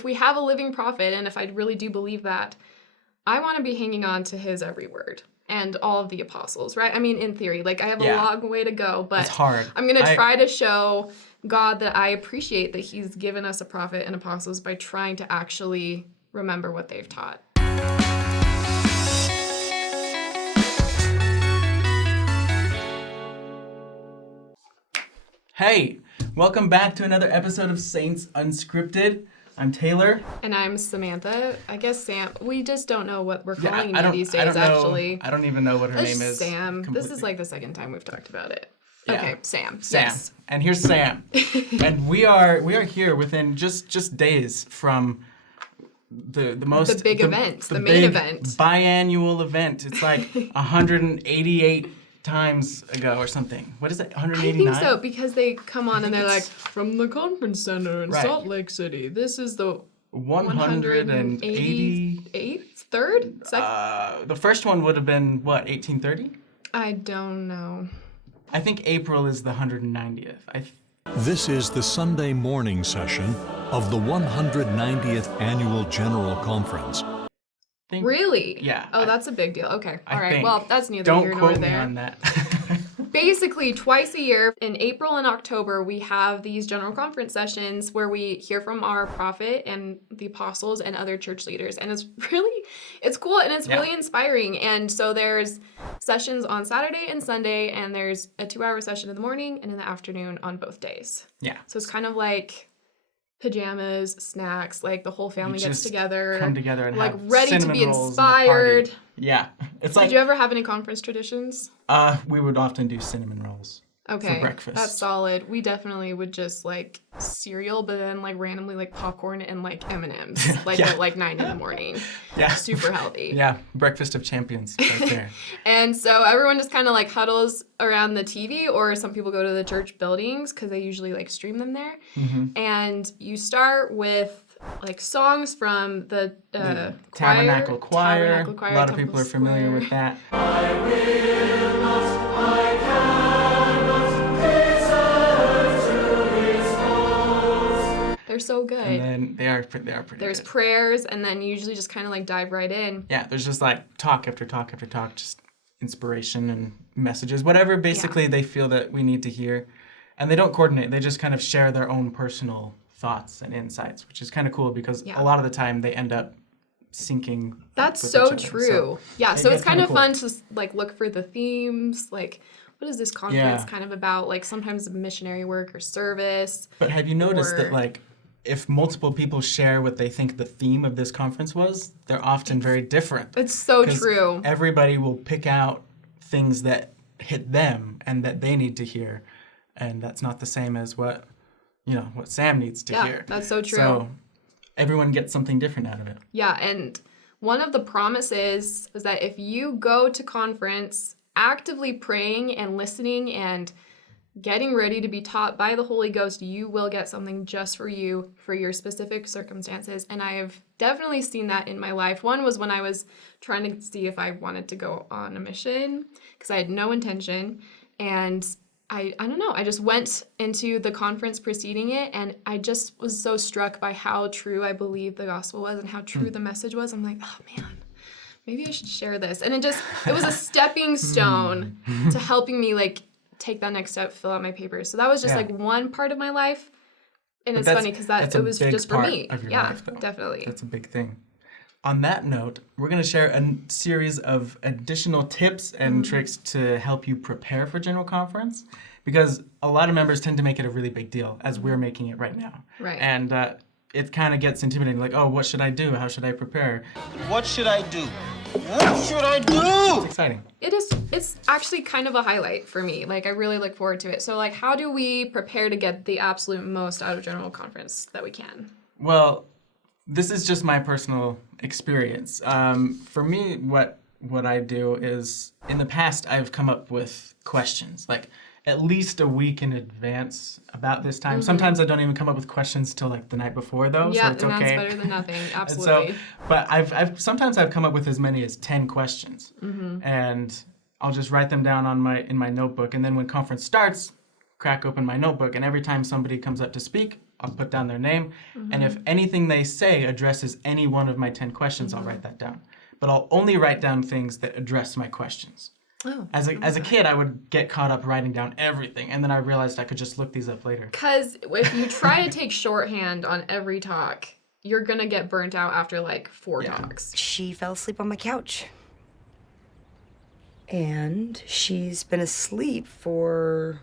if we have a living prophet, and if I really do believe that, I want to be hanging on to his every word and all of the apostles, right? I mean, in theory, like I have a long way to go, but it's hard. I'm going to try to show God that I appreciate that he's given us a prophet and apostles by trying to actually remember what they've taught. Hey, welcome back to another episode of Saints Unscripted. I'm Taylor. And I'm Samantha. I guess Sam. We just don't know what we're calling you these days, I don't know, actually. I don't even know what her name is. Sam. Completely. This is like the second time we've talked about it. Yeah. Okay, Sam. Sam. Yes. And here's Sam. And we are here within just days from the big event, the main event. Biannual event. It's like 188 times ago or something. What is it? 189? I think so, because they come on and they're like, from the conference center in Salt Lake City, this is the 188th? Third? Second? The first one would have been, what, 1830? I don't know. I think April is the 190th. This is the Sunday morning session of the 190th Annual General Conference. Really? Yeah. Oh, that's a big deal. Okay. All right. think. Well, that's neither here nor there. Don't quote me on that. Basically, twice a year, in April and October, we have these general conference sessions where we hear from our prophet and the apostles and other church leaders. And it's cool and it's really inspiring. And so there's sessions on Saturday and Sunday, and there's a 2-hour session in the morning and in the afternoon on both days. Yeah. So it's kind of like pajamas, snacks, like the whole family gets together. Come together and like have ready to be inspired. Yeah. It's like, did you ever have any conference traditions? We would often do cinnamon rolls. Okay. For breakfast. That's solid. We definitely would just like cereal, but then like randomly like popcorn and like M&Ms like at like 9 in the morning. Yeah. Super healthy. Yeah. Breakfast of champions right there. And so everyone just kind of like huddles around the TV, or some people go to the church buildings because they usually like stream them there. Mm-hmm. And you start with like songs from the Tabernacle Choir. A lot of people are familiar with that. I will not, I cannot desert to his cause. They're so good. And then they are pretty There's good. prayers, and then you usually just kind of like dive right in. Yeah, there's just like talk after talk after talk, just inspiration and messages, whatever basically they feel that we need to hear. And they don't coordinate. They just kind of share their own personal thoughts and insights, which is kind of cool because a lot of the time they end up syncing. That's with so each other. true. So it's kind of cool. fun to like look for the themes, like what is this conference kind of about? Like sometimes missionary work or service. But have you noticed that like if multiple people share what they think the theme of this conference was, they're often very different. It's so true. Everybody will pick out things that hit them and that they need to hear, and that's not the same as what Sam needs to hear. That's so true. So everyone gets something different out of it. Yeah, and one of the promises is that if you go to conference actively praying and listening and getting ready to be taught by the Holy Ghost, you will get something just for you, for your specific circumstances. And I have definitely seen that in my life. One was when I was trying to see if I wanted to go on a mission, because I had no intention. And I don't know, I just went into the conference preceding it, and I just was so struck by how true I believed the gospel was and how true the message was. I'm like, oh man, maybe I should share this. And it was a stepping stone to helping me like take that next step, fill out my papers. So that was just like one part of my life. And it's funny because it was just for me. Life, definitely. That's a big thing. On that note, we're going to share a series of additional tips and tricks to help you prepare for General Conference, because a lot of members tend to make it a really big deal, as we're making it right now. Right. And it kind of gets intimidating, like, oh, what should I do? How should I prepare? What should I do? What should I do? It's exciting. It's actually kind of a highlight for me. Like, I really look forward to it. So, like, how do we prepare to get the absolute most out of General Conference that we can? Well, this is just my personal experience. For me, what I do is, in the past, I've come up with questions, like at least a week in advance about this time. Sometimes I don't even come up with questions till like the night before, though, so it's okay. Yeah, and that's better than nothing, absolutely. But sometimes I've come up with as many as 10 questions, and I'll just write them down in my notebook, and then when conference starts, crack open my notebook, and every time somebody comes up to speak, I'll put down their name, and if anything they say addresses any one of my 10 questions, I'll write that down. But I'll only write down things that address my questions. Oh, As a kid, I would get caught up writing down everything, and then I realized I could just look these up later. because if you try to take shorthand on every talk, you're gonna get burnt out after like 4 talks. She fell asleep on my couch. And she's been asleep for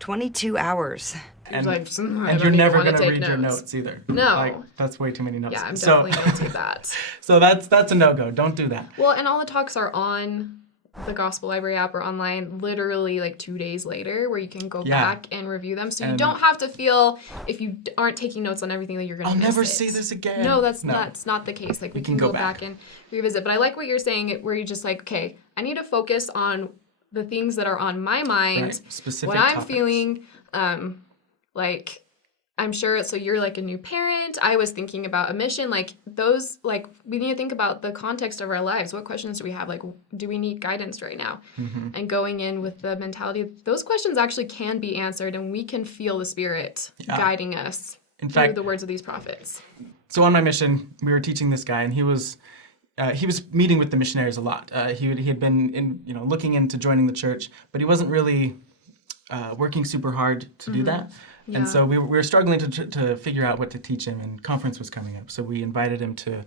22 hours. And, Like, I and don't you're even never wanna going to take read your notes. notes either. No. Like, that's way too many notes. Yeah, I'm So- definitely gonna do that. So that's a no-go. Don't do that. Well, and all the talks are on the Gospel Library app or online literally like 2 days later where you can go Yeah. back and review them. So you And- don't have to feel if you aren't taking notes on everything that you're going to I'll miss never it. see this again. No, that's not the case. Like we You can can go go back back. and revisit. But I like what you're saying where you're just like, okay, I need to focus on the things that are on my mind, Right. Specific what I'm topics. feeling, like I'm sure, so you're like a new parent. I was thinking about a mission, like those, like we need to think about the context of our lives. What questions do we have? Like, do we need guidance right now? Mm-hmm. And going in with the mentality, those questions actually can be answered and we can feel the Spirit guiding us In through fact, the words of these prophets. so on my mission, we were teaching this guy, and he was meeting with the missionaries a lot. He had been looking into joining the church, but he wasn't really working super hard to do that. Yeah. And so we were struggling to figure out what to teach him, and conference was coming up. So we invited him to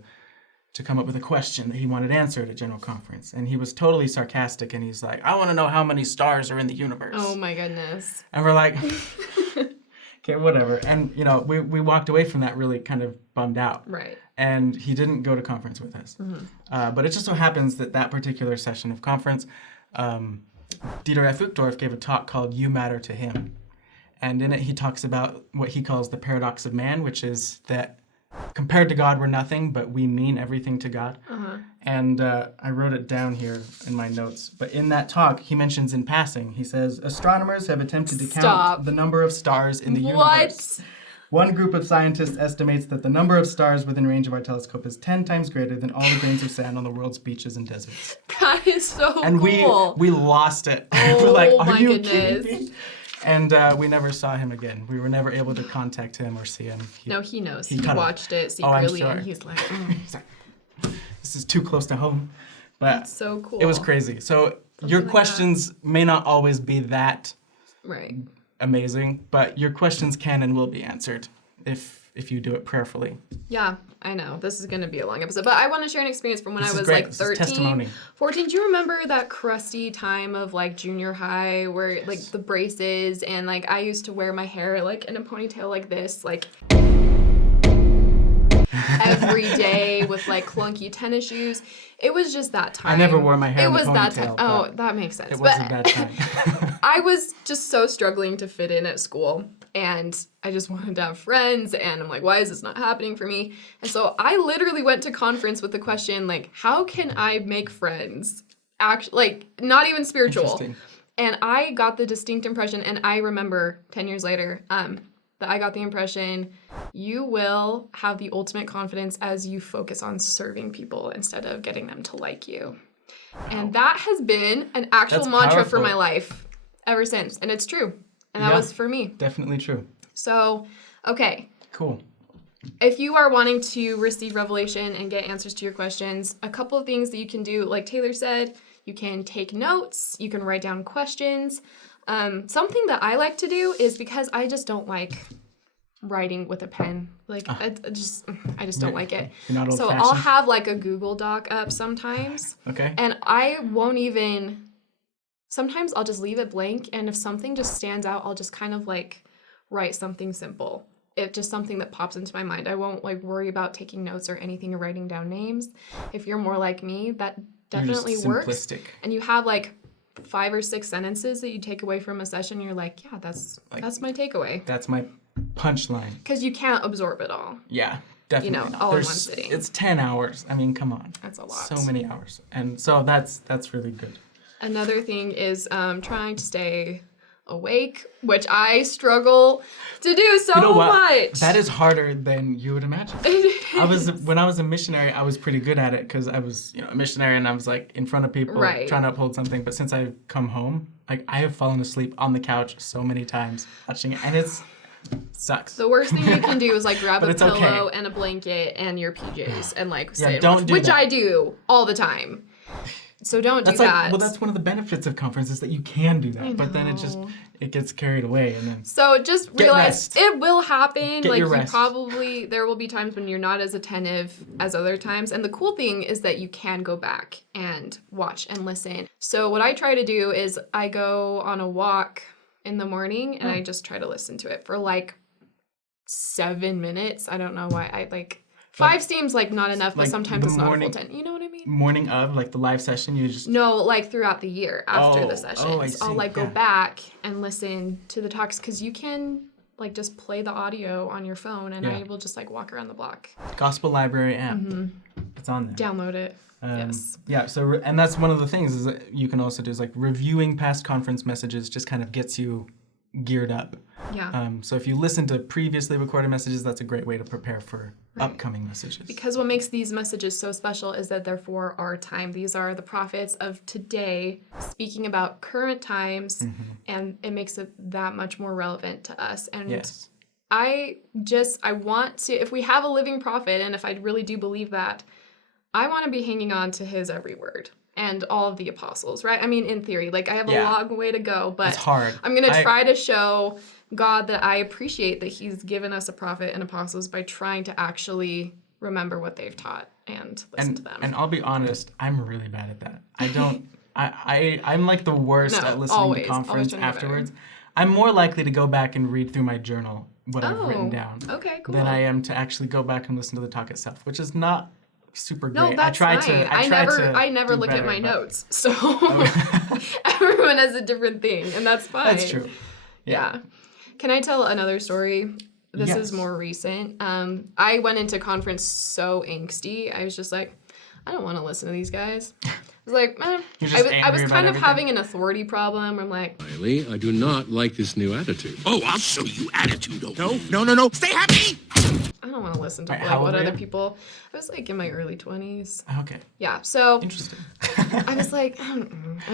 come up with a question that he wanted answered at General Conference. And he was totally sarcastic, and he's like, I want to know how many stars are in the universe. Oh my goodness. And we're like, okay, whatever. And, we walked away from that really kind of bummed out. Right. And he didn't go to conference with us. But it just so happens that particular session of conference, Dieter F. Uchtdorf gave a talk called You Matter to Him. And in it, he talks about what he calls the paradox of man, which is that compared to God, we're nothing, but we mean everything to God. And I wrote it down here in my notes. But in that talk, he mentions in passing, he says, astronomers have attempted to count the number of stars in the universe. One group of scientists estimates that the number of stars within range of our telescope is 10 times greater than all the grains of sand on the world's beaches and deserts. That is so And cool. we lost it. Oh, We're like, are my you goodness. kidding me? And we never saw him again. We were never able to contact him or see him. No, he knows. He cut off. watched it Oh, I'm secretly sure. and he's like, This is too close to home. But so cool. it was crazy. So your like questions may not always be that Right. amazing, but your questions can and will be answered if you do it prayerfully. Yeah, I know. This is going to be a long episode, but I want to share an experience from when This I is was great. like This is 13, testimony. 14. Do you remember that crusty time of like junior high where like the braces and like I used to wear my hair like in a ponytail like this, like every day with like clunky tennis shoes. It was just that time. I never wore my hair It in a was that time. ponytail, Oh, but that makes sense. It was But a bad time. I was just so struggling to fit in at school and I just wanted to have friends and I'm like, why is this not happening for me? And so I literally went to conference with the question, like, how can I make friends? Like, not even spiritual. Interesting. And I got the distinct impression, and I remember 10 years later, that I got the impression you will have the ultimate confidence as you focus on serving people instead of getting them to like you. And that has been an actual That's mantra for powerful. my life ever since. And it's true. And that Yeah. was for me. Definitely true. So, okay. Cool. If you are wanting to receive revelation and get answers to your questions, a couple of things that you can do, like Taylor said, you can take notes, you can write down questions. Something that I like to do is because I just don't like writing with a pen. Like, I just don't like it. You're not So old-fashioned? I'll have like a Google Doc up sometimes. Okay. And I won't even, sometimes I'll just leave it blank. And if something just stands out, I'll just kind of like write something simple. It's just something that pops into my mind. I won't like worry about taking notes or anything or writing down names. If you're more like me, that definitely just works. simplistic. And you have like 5 or 6 sentences that you take away from a session. You're like, yeah, that's my takeaway. That's my punchline. Because you can't absorb it all. Yeah, definitely. know, not. all in one sitting. It's 10 hours. I mean, come on. That's a lot. So many hours. And so that's really good. Another thing is trying to stay awake, which I struggle to do so You know what? much. That is harder than you would imagine. When I was a missionary, I was pretty good at it because I was, a missionary and I was like in front of people Right. trying to uphold something. But since I've come home, like I have fallen asleep on the couch so many times watching it, and it's Sucks. The worst thing you can do is like grab But a it's pillow okay. and a blanket and your PJs and like sit and don't watch, do which that. I do all the time. So don't That's do like, that. well, that's one of the benefits of conference is that you can do that, but then know. it gets carried away, and then So just Get realize rest. it will happen. Get Like your you rest. probably there will be times when you're not as attentive as other times. And the cool thing is that you can go back and watch and listen. So what I try to do is I go on a walk in the morning and I just try to listen to it for like 7 minutes. I don't know why. I like 5 seems like not enough, but like sometimes the it's not a full morning- 10. You know what I mean? morning of like the live session, you just No, like throughout the year after the Oh, sessions. I I'll see, like go yeah. back and listen to the talks because you can like just play the audio on your phone and I Yeah. will just like walk around the block. Gospel Library app. Mm-hmm. It's on there. Download it. Yes. Yeah. So and that's one of the things is that you can also do is like reviewing past conference messages just kind of gets you geared up. Yeah. So if you listen to previously recorded messages, that's a great way to prepare for upcoming messages. Because what makes these messages so special is that they're for our time. These are the prophets of today speaking about current times, Mm-hmm. and it makes it that much more relevant to us. And Yes. I want to, if we have a living prophet, and if I really do believe that, I want to be hanging on to his every word and all of the apostles, right? I mean, in theory, like I have a Yeah. long way to go, but It's hard. I'm going to try to show God that I appreciate that he's given us a prophet and apostles by trying to actually remember what they've taught and listen to them. And I'll be honest, I'm really bad at that. I don't. I'm like the worst No, at listening always to conference trying to get better. afterwards. I'm more likely to go back and read through my journal what I've written down Okay, cool. than I am to actually go back and listen to the talk itself, which is not super great. No, that's I fine. try I never do look at better, my but- notes, so everyone has a different thing, and that's fine. That's true. Yeah. Can I tell another story? This is Yes. more recent. I went into conference so angsty. I was just like, I don't want to listen to these guys. I was like, You're just I was angry kind about of having an authority problem. I'm like, Riley, I do not like this new attitude. Oh, I'll show you attitude. No. Stay happy. I don't want to listen to Right, like how old what were other you? people. I was like in my early 20s. Okay. Yeah. So Interesting. I was like, I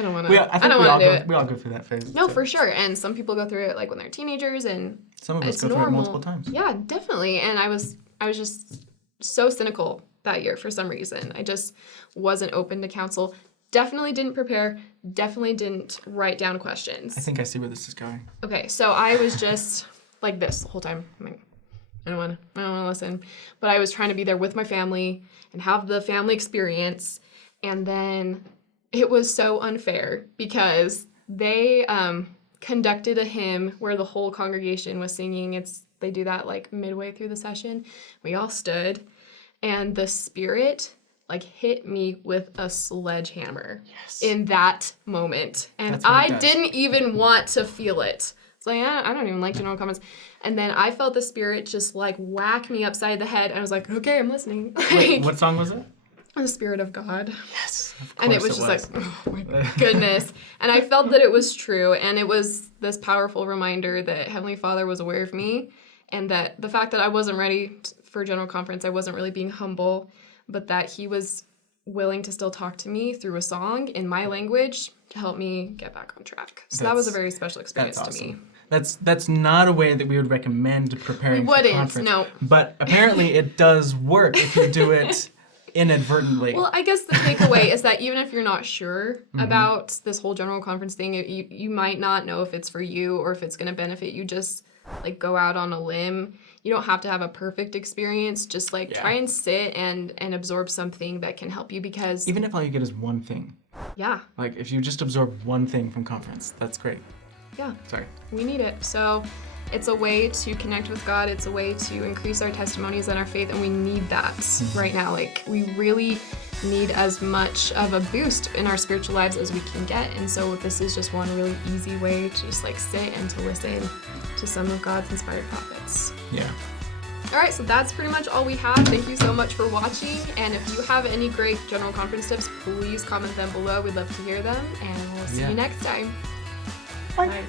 don't want to. I I think don't we all want to do go. it. We all go through that phase. No, so. for sure. And some people go through it like when they're teenagers, and Some of us it's go through it normal. multiple times. Yeah, definitely. And I was just so cynical that year for some reason. I just wasn't open to counsel. Definitely didn't prepare. Definitely didn't write down questions. I think I see where this is going. Okay, so I was just like this the whole time. I'm like, I don't want to listen. But I was trying to be there with my family and have the family experience. And then it was so unfair because they conducted a hymn where the whole congregation was singing. They do that like midway through the session. We all stood, and the Spirit like hit me with a sledgehammer in that moment. And That's what it I does. didn't even want to feel it. It's like, I don't even like general comments. And then I felt the Spirit just like whack me upside the head. And I was like, okay, I'm listening. Wait, Like, what song was it? the Spirit of God. Yes. Of And it was just like, oh my goodness. And I felt that it was true. And it was this powerful reminder that Heavenly Father was aware of me. And that the fact that I wasn't ready for general conference, I wasn't really being humble, but that he was willing to still talk to me through a song in my language to help me get back on track. So that was a very special experience That's to me. awesome. That's not a way that we would recommend preparing We wouldn't, for conference. no. But apparently it does work if you do it inadvertently. Well, I guess the takeaway is that even if you're not sure Mm-hmm. about this whole general conference thing, you might not know if it's for you or if it's going to benefit you. Just like go out on a limb. You don't have to have a perfect experience. Just like try and sit and absorb something that can help you, because Even if all you get is one thing. yeah, Like if you just absorb one thing from conference, that's great. yeah, Sorry. we need it. So it's a way to connect with God. It's a way to increase our testimonies and our faith, and we need that right now. Like we really need as much of a boost in our spiritual lives as we can get. And so this is just one really easy way to just like sit and to listen to some of God's inspired prophets. Yeah. All right, so that's pretty much all we have. Thank you so much for watching. And if you have any great general conference tips, please comment them below. We'd love to hear them. And we'll see Yeah. you next time. Bye. Bye.